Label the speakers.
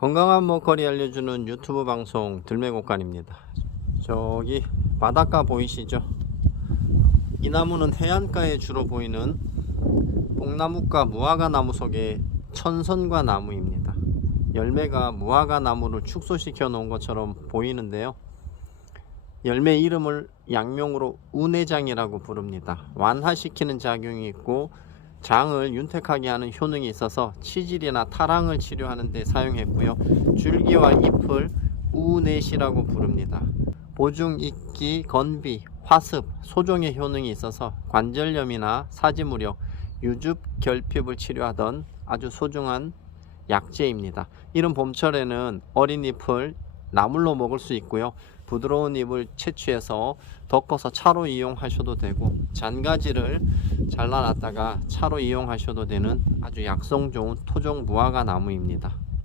Speaker 1: 건강한 먹거리 알려주는 유튜브 방송 들매곡간입니다. 저기 바닷가 보이시죠? 이 나무는 해안가에 주로 보이는 뽕나무과 무화과 나무 속의 천선과 나무입니다. 열매가 무화과 나무를 축소시켜 놓은 것처럼 보이는데요. 열매 이름을 양명으로 운해장이라고 부릅니다. 완화시키는 작용이 있고 장을 윤택하게 하는 효능이 있어서 치질이나 타랑을 치료하는 데 사용했고요. 줄기와 잎을 우내시라고 부릅니다. 보중, 익기, 건비, 화습, 소종의 효능이 있어서 관절염이나 사지무력, 유즙, 결핍을 치료하던 아주 소중한 약재입니다. 이런 봄철에는 어린 잎을 나물로 먹을 수 있고요. 부드러운 잎을 채취해서 덮어서 차로 이용하셔도 되고 잔가지를 잘라놨다가 차로 이용하셔도 되는 아주 약성 좋은 토종 무화과 나무입니다.